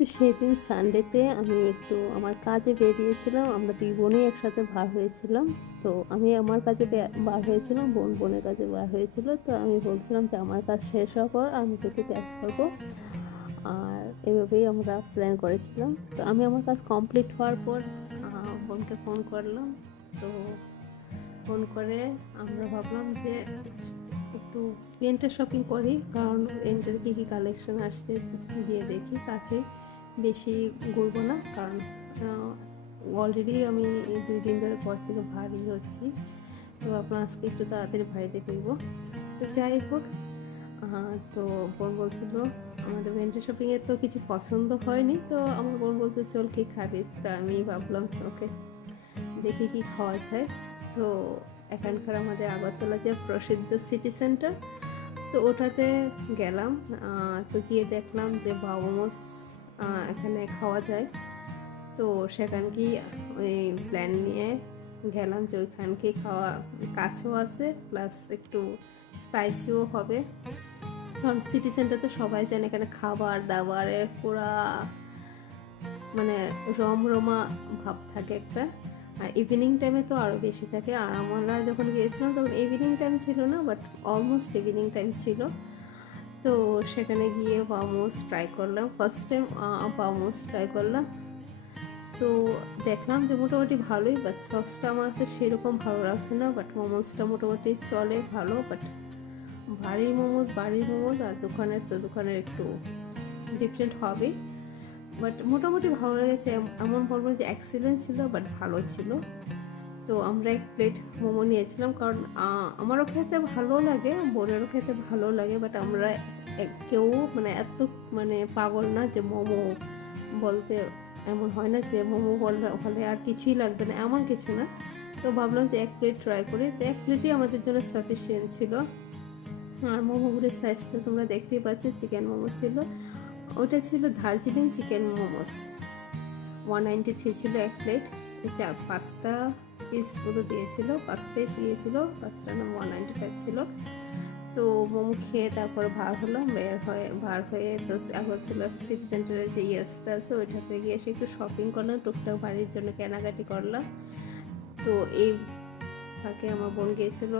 তো সেদিন সানডেতে আমি একটু আমার কাজে বেরিয়েছিলাম, আমরা দুই বোনই একসাথে বার হয়েছিলাম। তো আমি আমার কাজে বার হয়েছিলাম, বোন বোনের কাজে বার হয়েছিল। তো আমি বলছিলাম যে আমার কাজ শেষ হওয়ার পর আমি তোকে ক্যাচ করবো, আর এভাবেই আমরা প্ল্যান করেছিলাম। তো আমি আমার কাজ কমপ্লিট হওয়ার পর বোনকে ফোন করলাম। তো ফোন করে আমরা ভাবলাম যে একটু উইন্টার শপিং করি, কারণ উইন্টার কী কী কালেকশন আসছে গিয়ে দেখি। কাছে বেশি ঘুরবো না, কারণ অলরেডি আমি 2 দিন ধরে পর থেকে ভারী হচ্ছি। তো আপনার আজকে একটু তাড়াতাড়ি ভারীতে ফিরবো। তো যাই হোক, তো বোন বলছিল আমাদের উইন্টার শপিংয়ে তো কিছু পছন্দ হয়নি। তো আমার বোন বলছে চল কী খাবি। তো আমি ভাবলাম ওকে দেখি কি খাওয়া যায়। তো এখানকার আমাদের আগরতলা যে প্রসিদ্ধ সিটি সেন্টার, তো ওটাতে গেলাম। তো গিয়ে দেখলাম যে মোমোস এখানে খাওয়া যায়। তো সেখানকে ওই প্ল্যান নিয়ে গেলাম যে ওইখানকে খাওয়া কাছেও আছে, প্লাস একটু স্পাইসিও হবে। কারণ সিটি সেন্টার তো সবাই জানে এখানে খাবার দাবারের পুরা মানে রমরমা ভাব থাকে একটা। আর ইভিনিং টাইমে তো আরও বেশি থাকে। আর আমরা যখন গিয়েছিলাম তখন ইভিনিং টাইম ছিল না, বাট অলমোস্ট ইভিনিং টাইম ছিল। তো সেখানে গিয়ে মোমোস ট্রাই করলাম, ফার্স্ট টাইম মোমোস ট্রাই করলাম। তো দেখলাম যে মোটামুটি ভালোই, বাট সসটা আমার কাছে সেরকম ভালো লাগছে না। বাট মোমোসটা মোটামুটি চলে ভালো, বাট বাড়ির মোমোস আর দোকানের একটু ডিফারেন্ট হবে। বাট মোটামুটি ভালো লেগেছে, এমন বলবো যে এক্সিলেন্ট ছিল, বাট ভালো ছিল। তো আমরা 1 প্লেট মোমো নিয়েছিলাম, কারণ আমারও খেতে ভালো লাগে, বোনেরও খেতে ভালো লাগে। বাট আমরা কেউ মানে এত মানে পাগল না যে মোমো বলতে এমন হয় না যে মোমো হলে আর কিছুই লাগবে না, এমন কিছু না। তো ভাবলাম যে 1 প্লেট ট্রাই করি। তো 1 প্লেটই আমাদের জন্য সাফিসিয়েন্ট ছিল। আর মোমোগুলোর সাইজটা তোমরা দেখতেই পাচ্ছ, চিকেন মোমো ছিল। ওটা ছিল দার্জিলিং চিকেন মোমোস, 193 ছিল 1 প্লেট। 5টা পিস পুরো দিয়েছিল, 5টাই দিয়েছিল, 5টা নাম 195 ছিল। তো মোমো খেয়ে তারপরে বার হয়ে তো আগরতলা সিটি সেন্টারে যে ইয়েসটা আছে ওইটাতে গিয়ে এসে একটু শপিং করলাম, টুকটাক বাড়ির জন্য কেনাকাটি করলাম। তো এই ফাঁকে আমার বোন গিয়েছিল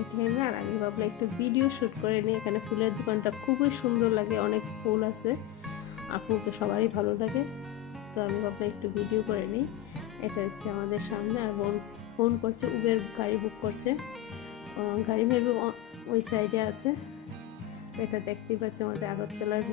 এটিএমে, আর আমি ভাবলাম একটু ভিডিও শ্যুট করে নিই। এখানে ফুলের দোকানটা খুবই সুন্দর লাগে, অনেক ফুল আছে, আর ফুল তো সবারই ভালো লাগে। তো আমি ভাবলাম একটু ভিডিও করে নিই। এটা হচ্ছে আমাদের সামনে, আর বোন ফোন করছে, উবের গাড়ি বুক করছে। গাড়ি ভেবে ওই সাইডে আছে। এটা দেখতেই পাচ্ছি আমাদের আগরতলার